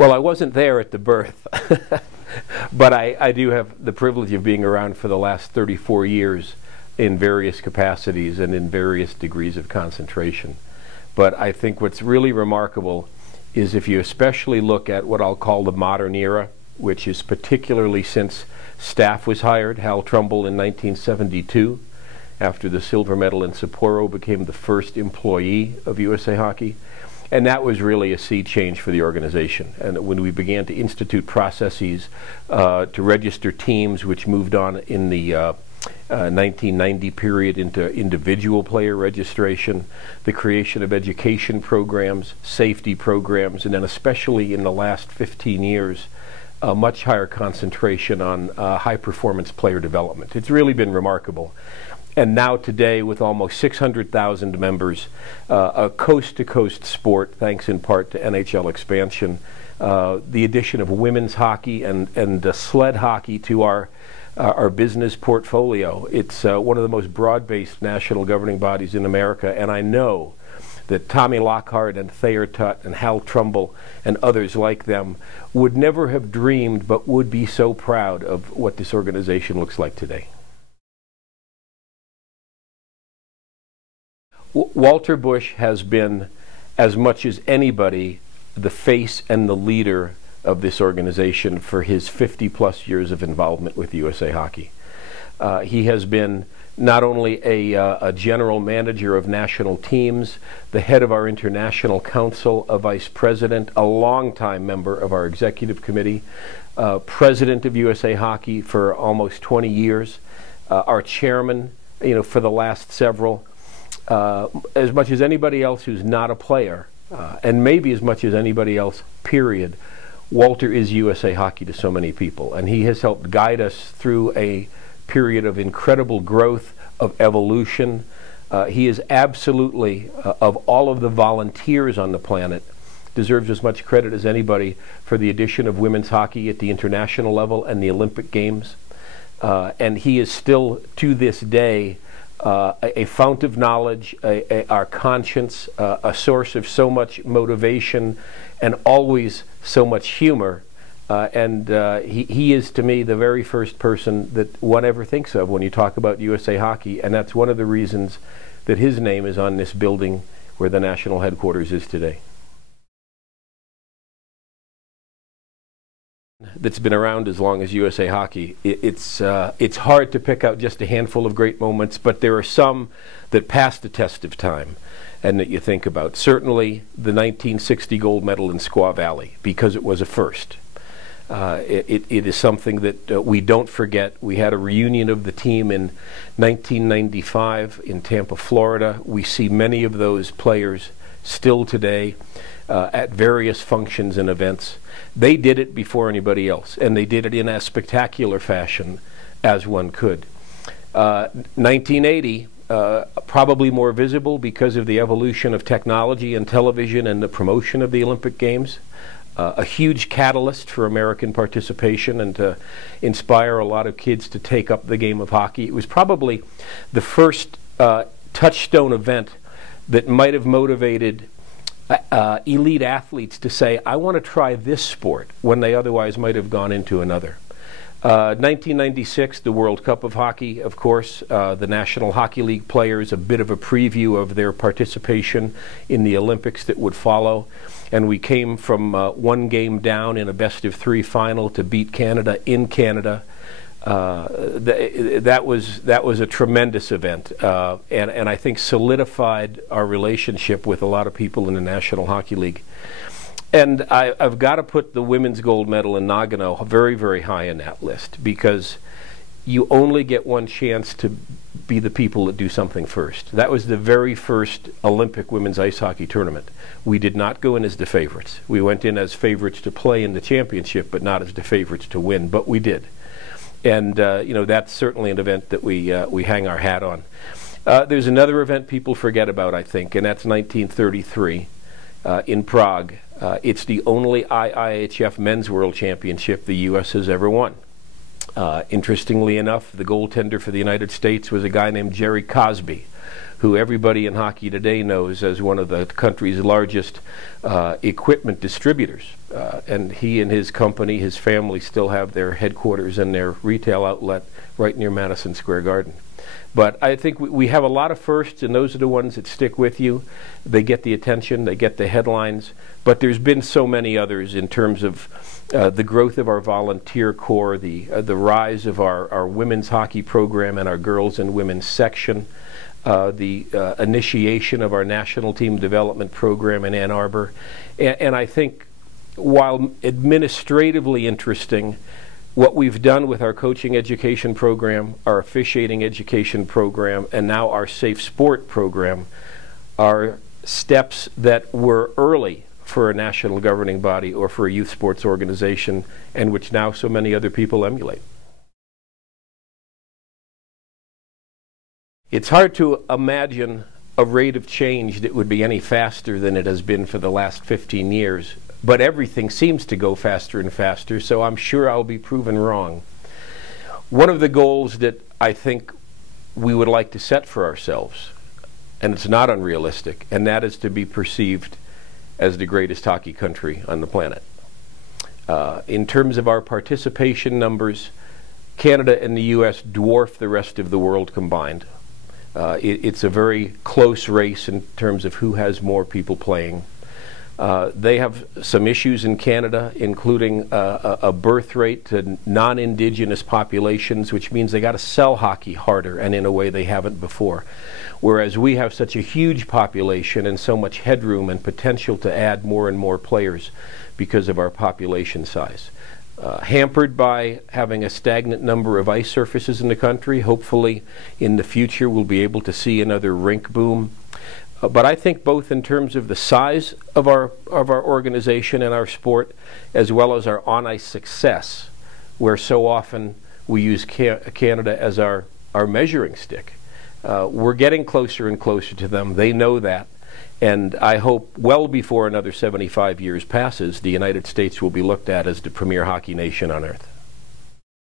Well, I wasn't there at the birth, but I do have the privilege of being around for the last 34 years in various capacities and in various degrees of concentration. But I think what's really remarkable is if you especially look at what I'll call the modern era, which is particularly since staff was hired, Hal Trumbull in 1972, after the silver medal in Sapporo, became the first employee of USA Hockey. And that was really a sea change for the organization. And when we began to institute processes to register teams, which moved on in the 1990 period into individual player registration, the creation of education programs, safety programs, and then especially in the last 15 years, a much higher concentration on high-performance player development. It's really been remarkable. And now today, with almost 600,000 members, a coast-to-coast sport, thanks in part to NHL expansion, the addition of women's hockey and sled hockey to our business portfolio. It's one of the most broad-based national governing bodies in America, and I know that Tommy Lockhart and Thayer Tutt and Hal Trumbull and others like them would never have dreamed but would be so proud of what this organization looks like today. Walter Bush has been, as much as anybody, the face and the leader of this organization for his 50-plus years of involvement with USA Hockey. He has been not only a general manager of national teams, the head of our international council, a vice president, a longtime member of our executive committee, president of USA Hockey for almost 20 years, our chairman, for the last several. As much as anybody else who's not a player, and maybe as much as anybody else, period, Walter is USA Hockey to so many people, and he has helped guide us through a period of incredible growth, of evolution. He is absolutely, of all of the volunteers on the planet, deserves as much credit as anybody for the addition of women's hockey at the international level and the Olympic Games. And he is still, to this day, a fount of knowledge, our conscience, a source of so much motivation, and always so much humor. He is, to me, the very first person that one ever thinks of when you talk about USA Hockey, and that's one of the reasons that his name is on this building where the national headquarters is today. That's been around as long as USA Hockey. It's hard to pick out just a handful of great moments, but there are some that pass the test of time and that you think about. Certainly the 1960 gold medal in Squaw Valley, because it was a first. It is something that we don't forget. We had a reunion of the team in 1995 in Tampa, Florida. We see many of those players still today at various functions and events. They did it before anybody else, and they did it in as spectacular fashion as one could. 1980, probably more visible because of the evolution of technology and television and the promotion of the Olympic Games. A huge catalyst for American participation and to inspire a lot of kids to take up the game of hockey. It was probably the first touchstone event that might have motivated elite athletes to say, I want to try this sport, when they otherwise might have gone into another. 1996, the World Cup of Hockey, of course, the National Hockey League players, a bit of a preview of their participation in the Olympics that would follow. And we came from one game down in a best-of-3 final to beat Canada in Canada. That was a tremendous event, and I think solidified our relationship with a lot of people in the National Hockey League. And I've got to put the women's gold medal in Nagano very, very high in that list, because you only get one chance to be the people that do something first. That was the very first Olympic women's ice hockey tournament. We did not go in as the favorites. We went in as favorites to play in the championship, but not as the favorites to win, but we did. And that's certainly an event that we hang our hat on. There's another event people forget about, I think, and that's 1933 in Prague. It's the only IIHF Men's World Championship the U.S. has ever won. Interestingly enough, the goaltender for the United States was a guy named Jerry Cosby, who everybody in hockey today knows as one of the country's largest equipment distributors. And he and his company, his family, still have their headquarters and their retail outlet right near Madison Square Garden. But I think we have a lot of firsts, and those are the ones that stick with you. They get the attention, they get the headlines, but there's been so many others in terms of the growth of our volunteer corps, the rise of our women's hockey program and our girls and women's section, the initiation of our national team development program in Ann Arbor. And I think while administratively interesting, what we've done with our coaching education program, our officiating education program, and now our safe sport program are steps that were early for a national governing body or for a youth sports organization, and which now so many other people emulate. It's hard to imagine a rate of change that would be any faster than it has been for the last 15 years. But everything seems to go faster and faster, so I'm sure I'll be proven wrong. One of the goals that I think we would like to set for ourselves, and it's not unrealistic, and that is to be perceived as the greatest hockey country on the planet. In terms of our participation numbers, Canada and the U.S. dwarf the rest of the world combined. It's a very close race in terms of who has more people playing. They have some issues in Canada, including a birth rate to non-Indigenous populations, which means they got to sell hockey harder and in a way they haven't before. Whereas we have such a huge population and so much headroom and potential to add more and more players because of our population size. Hampered by having a stagnant number of ice surfaces in the country. Hopefully in the future we'll be able to see another rink boom. But I think both in terms of the size of our organization and our sport, as well as our on-ice success, where so often we use Canada as our measuring stick. We're getting closer and closer to them. They know that. And I hope well before another 75 years passes, the United States will be looked at as the premier hockey nation on earth.